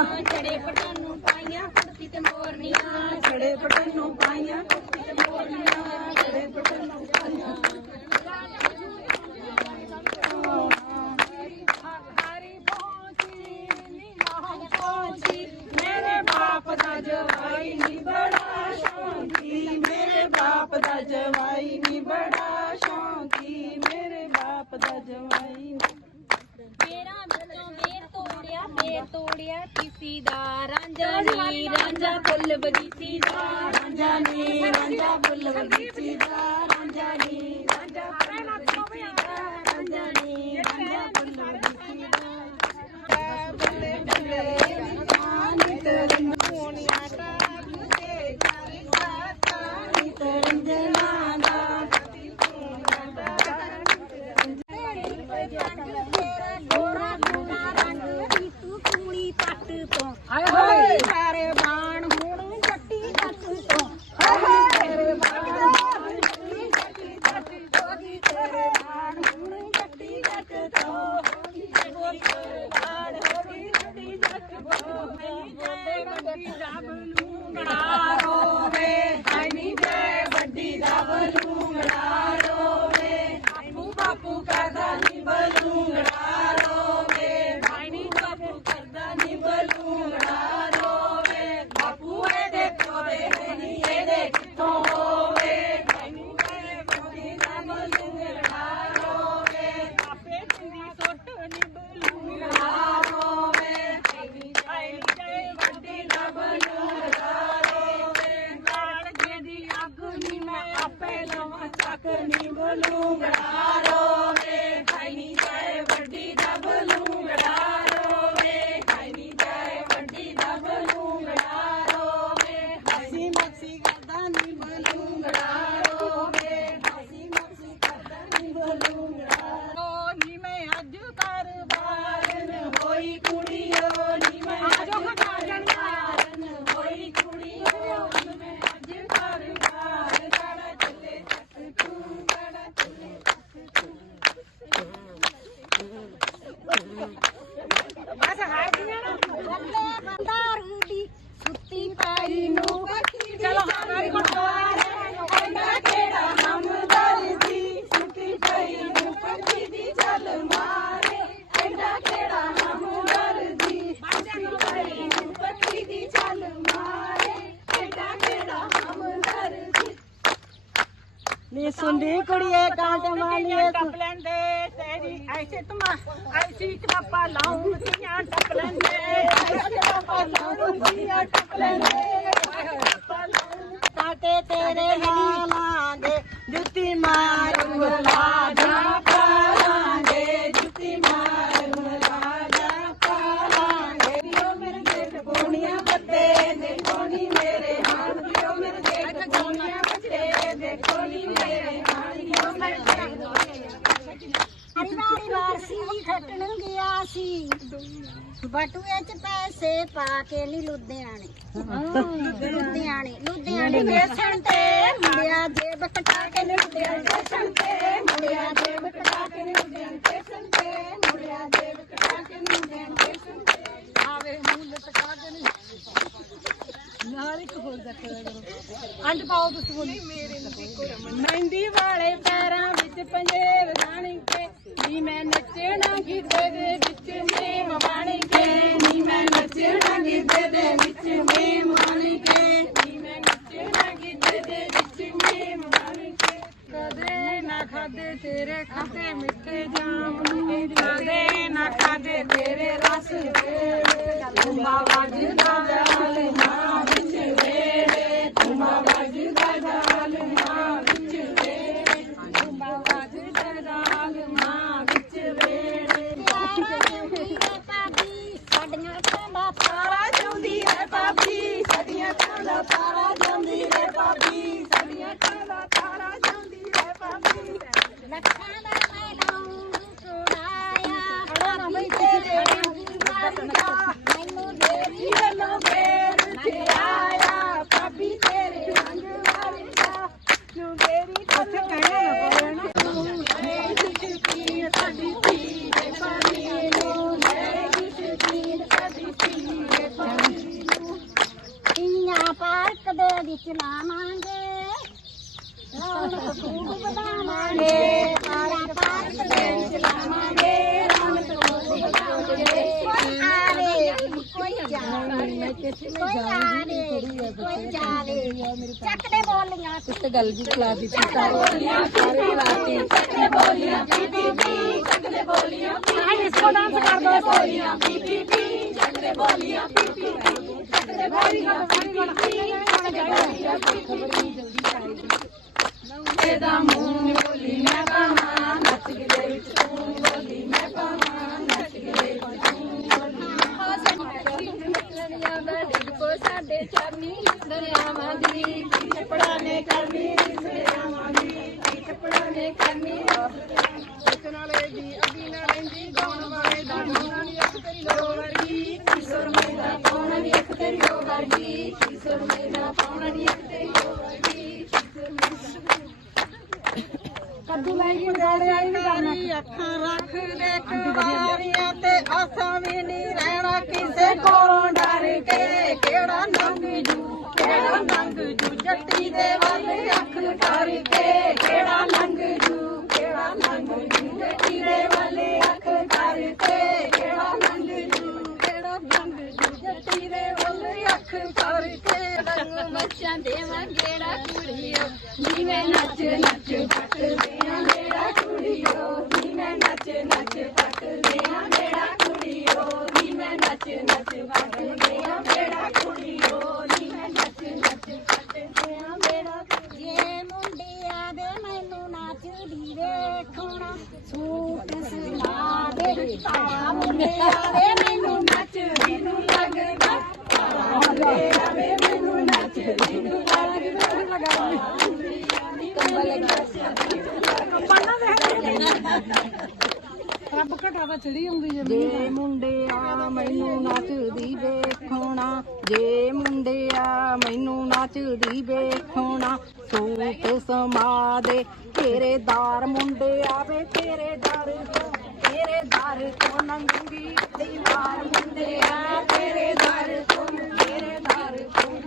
ਛੜੇ ਪਟਨ ਨੂੰ ਪਾਈਆਂ ਕੁੜਤੀ ਤੇ ਮੋਰਨੀਆਂ। ਛੜੇ ਪਟਨ ਨੂੰ ਪਾਈਆਂ ਕੁੜਤੀ ਤੇ ਮੋਰਨੀਆਂ ਛੜੇ ਪਟਨ ਨੂੰ ਪਾਈਆਂ ਮੇਰੇ ਬਾਪ ਦਾ ਜਵਾਈ ਨੀ ਬੜਾ ਸ਼ੌਂਕੀ। ਮੇਰੇ ਬਾਪ ਦਾ ਜਵਾਈ ਬਗੀਚੀ ਦਾ ਰਾਂਝਾ ਨੀ ਰਾਂਝਾ ਫੁੱਲ ਬਗੀਚੀ ਦਾ ਰਾਂਝਾ ਨੀ ਰਾਂਝਾ ਫੁੱਲ ਬਗੀਚੀ ਦਾ ਰਾਂਝਾ ਨੀ ਨੀ ਸੁੰਦੀ ਕੁੜੀਏ ਕਾਂਟ ਮਾਲੀਏ ਤੂੰ ਲੈਂਦੇ ਤੇਰੀ ਐਸੇ ਤਮਾ ਐਸੀ ਟਪਾ ਲਾਉਂ ਤੀਆਂ ਟਪ ਲੈਂਦੇ। ਐਸੇ ਟਪਾ ਲਾਉਂ ਤੀਆਂ ਟਪ ਲੈਂਦੇ। ਕਾਟੇ ਤੇਰੇ ਵੱਟਣ ਗਿਆ ਸੀ ਬਟੂਏ ਚ ਪੈਸੇ ਪਾ ਕੇ ਨਹੀਂ ਲੁਧਿਆਣੇ। ਲੁਧਿਆਣੇ ਲੁਧਿਆਣੇ ਵੇਸਣ ਤੇ ਮੁੜਿਆ ਜੇਬ ਕਟਾ ਕੇ ਨਹੀਂ ਲੁਧਿਆਣੇ। ਵੇਸਣ ਤੇ ਮੁੜਿਆ ਜੇਬ ਕਟਾ ਕੇ ਨਹੀਂ ਲੁਧਿਆਣੇ। ਵੇਸਣ ਤੇ ਮੁੜਿਆ ਜੇਬ ਕਟਾ ਕੇ ਨਹੀਂ ਲੁਧਿਆਣੇ। ਵੇਸਣ ਤੇ ਆਵੇ ਮੂਲ ਟਕਾ ਕੇ ਨਹੀਂ ਯਾਰ ਇੱਕ ਹੋਰ ਦਾ ਕਰੋ। ਅੰਡ ਪਾਓ ਤੁਸੀਂ ਬੋਲੀ। ਮੇਰੇ ਨੂੰ ਦੇਖੋ ਮਹਿੰਦੀ ਵਾਲੇ ਪੈਰਾਂ ਵਿੱਚ ਪੰਜੇਬ ਗਾਣੀ ನಚ್ಚಣ ಗಿರ್ದೆ ಬಿಚ್ಚು ಮೇಮ ಮಾಣಿಕೆ ನೀಮೆ ನಚ್ಚಣ ಗಿರ್ದೆ ಬಿಚ್ಚು ಮೇಮ ಮಾಣಿಕೆ ನೀಮೆ ನಚ್ಚಣ ಗಿರ್ದೆ ಬಿಚ್ಚು ಮೇಮ ಮಾಣಿಕೆ ਕਦੇ ਨਾ ਖਾਦੇ ਤੇਰੇ ਖਾਤੇ ਮਿੱਠੇ ਜਾਮ ਕਦੇ ਨਾ ਖਾਦੇ ਤੇਰੇ ਰਸ ਦੇ ਬਾਬਾ ਮਾਤਾ ਚੁੰਦੀ ਹੈ ਭਾਬੀ ਸਦੀਆਂ ਤੋਂ ਲਤਾਰਾ ਵਿੱਚ ਲਾਵਾਂਗੇ ਰੌਣਕ ਖੂਬ ਵਧਾਵਾਂਗੇ ਪਾਰਕ ਪਾਰਕ ਦੇ ਵਿੱਚ ਲਾਵਾਂਗੇ ਰੌਣਕ ਖੂਬ ਵਧਾਵਾਂਗੇ ਕੋਈ ਆਵੇ ਕੋਈ ਜਾਵੇ ਕੋਈ ਆਵੇ ਕੋਈ ਜਾਵੇ ਚੱਕ ਦੇ ਬੋਲੀਆਂ ਤੇ ਗੱਲ ਜੀ ਖਲਾ ਦਿੱਤੀ ਸਾਰੇ ਸਾਰੇ ਰਾਤੀ ਚੱਕਦੇ ਬੋਲੀਆਂ ਬੀਬੀ ਚੱਕਦੇ ਬੋਲੀਆਂ ਆ ਡਿਸਕੋ ਡਾਂਸ ਕਰ ਦੋ ਬੋਲੀਆਂ ਬੀਬੀ ਚੱਕਦੇ ਬੋਲੀਆਂ ਬੀਬੀ ਚੱਕਦੇ ਬੋਲੀਆਂ ਇਹਦਾ ਮੂੰਹ ਬੋਲੀ ਮੈਂ ਪਾਵਾਂ ਨੱਚ ਕੇ ਵਿੱਚ ਤੂੰ ਬੋਲੀ ਮੈਂ ਪਾਵਾਂ ਨੱਚ ਕੇ ਵਿੱਚ ਤੂੰ ਬੋਲੀ ਸਾਡੇ ਚਰਨੀ ਦਰਿਆਵਾਂ ਦੀ ਕੱਪੜਾ ਨੇ ਕਰਨੀ ਦਰਿਆਵਾਂ ਦੀ ਕੱਪੜਾ ਨੇ ਕਰਨੀ ਸੋਚਣ ਵਾਲੇ ਦੀ ਅੱਗੀ ਨਾ ਲੈਂਦੀ ਗਾਉਣ ਵਾਲੇ ਦਾ ਗਾਉਣਾ ਨੀ ਇੱਕ ਤੇਰੀ ਲੋ ਵਰਗੀ ਕਿਸਰ ਮੇਰਾ ਪਾਉਣਾ ਨੀ ਇੱਕ ਤੇਰੀ ਲੋ ਵਰਗੀ ਕਿਸਰ ਮੇਰਾ ਕੱਦੂ ਲੈ ਕੇ ਗਾੜੇ ਆਈ ਨਹੀਂ ਕਰਨਾ। ਅੱਖਾਂ ਰੱਖ ਦੇ ਕੁਵਾਰੀਆਂ ਤੇ ਆਸਾਂ ਵੀ ਨਹੀਂ ਰਹਿਣਾ ਕਿਸੇ ਕੋਲੋਂ ਡਰ ਕੇ ਕਿਹੜਾ ਨੰਗ ਜੂ ਕਿਹੜਾ ਨੰਗ ਜੂ ਜੱਟੀ ਦੇ ਵੱਲ ਅੱਖ ਕਰ ਕੇ ਕਿਹੜਾ ਨੰਗ ਰੰਗ ਬੱਚਾ ਦੇਵਾਂ ਗੇੜਾ ਕੁੜੀਓ ਜਿਵੇਂ ਨੱਚ ਨੱਚ ਪੱਟਦੇ ਆ ਮੇਰਾ ਕੁੜੀਓ ਜਿਵੇਂ ਨੱਚ ਨੱਚ ਪੱਟ ਆ ਮੇਰਾ ਕੁੜੀਓ ਜਿਵੇਂ ਨੱਚ ਨੱਚ ਪੱਟਦੇ ਆ ਮੇਰਾ ਕੁੜੀਓ ਜਿਵੇਂ ਨੱਚ ਨੱਚ ਪੱਟਦੇ ਆ ਮੇਰਾ ਜੇ ਮੁੰਡਿਆਂ ਦੇ ਮੈਨੂੰ ਨੱਚਦੀ ਵੇਖਣਾ, ਸੂਟ ਸਿਲਾ ਦੇ ਤਾਰਾ ਮੁੰਡਿਆਂ ਦੇ ਮੈਨੂੰ ਨੱਚਦੀ ਨੂੰ ਲੱਗਦਾ। ਤਾਰਾ ਰੱਬ ਘਟਾਵਾ ਚੜੀ ਹੁੰਦੀ ਜੇ ਮੁੰਡਿਆ ਮੈਨੂੰ ਨੱਚਦੀ ਵੇਖਣਾ। ਜੇ ਮੁੰਡਿਆ ਮੈਨੂੰ ਨੱਚਦੀ ਵੇਖਣਾ। ਸੂਟ ਸਮਾ ਦੇ, ਤੇਰੇ ਦਾਰ ਮੁੰਡਿਆ ਵੇ ਤੇਰੇ ਦਾਰ ਤੋਂ, ਤੇਰੇ ਦਾਰ ਤੋਂ ਨੰਗੀ ਦੀਵਾਰ ਮੁੰਡਿਆ ਤੇਰੇ ਦਾਰ ਤੋਂ, ਤੇਰੇ ਦਾਰ ਤੋਂ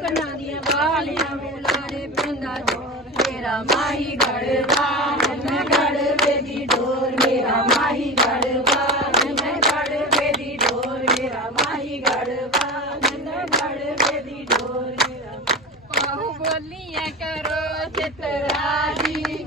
ਕਨਾਂ ਦੀਆਂ ਬਾਲੀਆਂ ਵੇਲਾੜੇ ਪੈਂਦਾ ਜੋਰ ਮੇਰਾ ਮਾਹੀ ਗੜਵਾ ਮੈਂ ਗੜਵੇ ਦੀ ਡੋਰ ਮੇਰਾ ਮਾਹੀ ਗੜਵਾ ਮੈਂ ਗੜਵੇ ਦੀ ਡੋਰ ਮੇਰਾ ਮਾਹੀ ਗੜਵਾ ਮੈਂ ਗੜਵੇ ਦੀ ਡੋਰ ਮੇਰਾ ਪਾਹੂ ਬੋਲੀਆਂ ਕਰੋ ਚਿਤਰਾ ਦੀ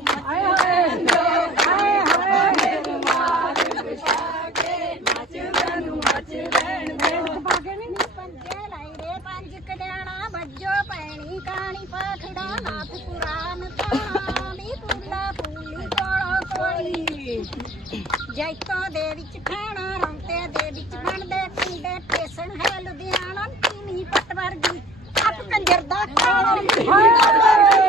ਜੈਤੋ ਦੇ ਵਿੱਚ ਖਾਣਾ ਰੌਂਤੇ ਦੇ ਵਿੱਚ ਬਣਦੇ ਪਿੰਡੇ ਪੇਸਣ ਹੈ ਲੁਧਿਆਣਾ ਪੀਣੀ ਪਟ ਆਪ ਕੰਜਰ ਦਾ ਖਾਣਾ